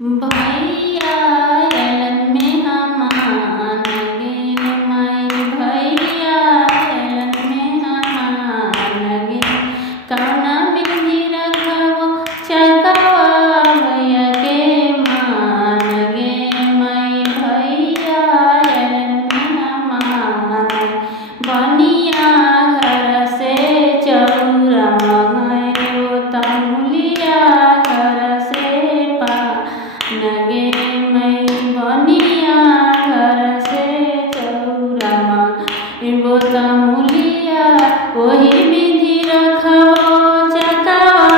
भैया एलन में हमान गे माई भैया एलन में हमान गे कौना बिंदी रखबो चकवा भैया के मान गे माई भैया एलन में हमान बनिया घर से चौरा मंगाए वो तमुलिया घर से नगे मई बनिया घर से चौरा वो तमुलिया वही विधि रखबो चकवा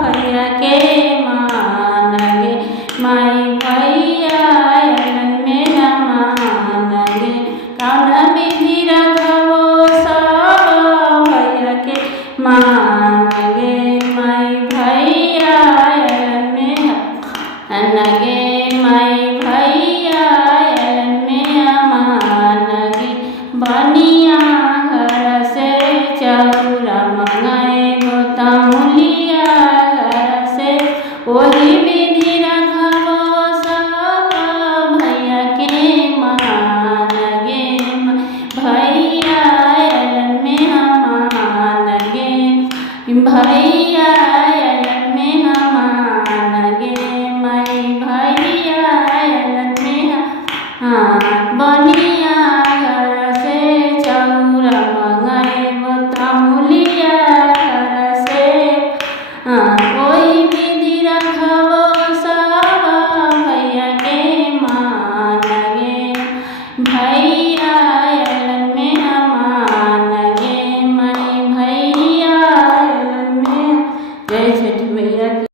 भैया के मान गे माई भैया एलन में मान गे कौन विधि रखबो सब भैया के मान गे माई भैया एलन में नगे माई भैया एलन में मान गे बनिया घर से चौरा मंगाए वो तमुलिया घर से वही